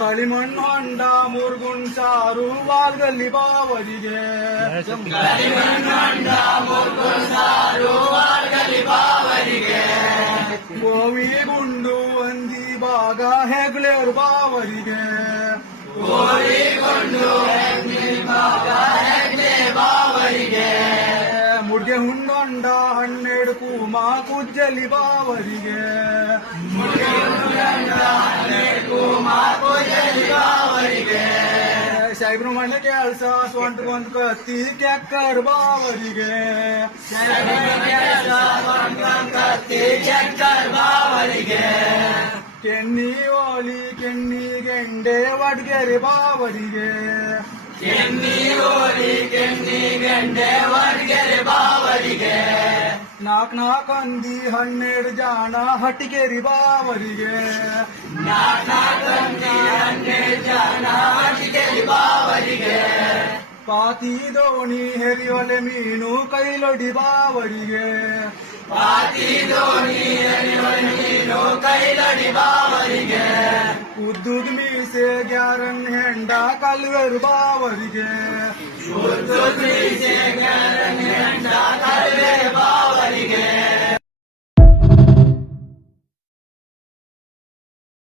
കളിಮಣ್ಣು ಹೊಂಡ ಮುರುಗುಂಚಾರು ವಾಲ್ಗಲ್ಲಿ ಬಾವರಿಗೆ ಗೋವಿ ಗುಂಡು ಅಂದಿ ಭಾಗ ಹೆಗ್ಲೇರು ಬಾವರಿಗೆ ಮುಡ್ಗೆ ಹುಣ್ಣೊಂಡ 12 ಕೂಮ ಕುಜ್ಜಲಿ ಬಾವರಿಗೆ ಸಾಯಿಬ್ರು ಮನೆ ಕೆಲಸ ಸ್ವಂಟಗೊಂದು ಕತ್ತಿ ಕೆಕ್ಕರ್ ಬಾವರಿಗೆ ಕೆನ್ನಿ ಓಲಿ ಕೆನ್ನಿ ಗೆಂಡೆ ವಡ್ಗೆರೆ ಬಾವರಿಗೆ ನಾಕ್ ಅಂದಿ 12 ಜಾಣ ಹಟ್ಟಿಗೆರಿ ಬಾವರಿಗೆ ಪಾತಿ ದೋಣಿ ಹೆರಿಯೊಲೆ ಮೀನು ಕೈಲೊಡಿ ಬಾವರಿಗೆ ಉದ್ದುಗ್ ಮೀಸೆ ಗ್ಯಾರನ್ ಹೆಂಡ ಕಲ್ವೆರು ಬಾವರಿಗೆ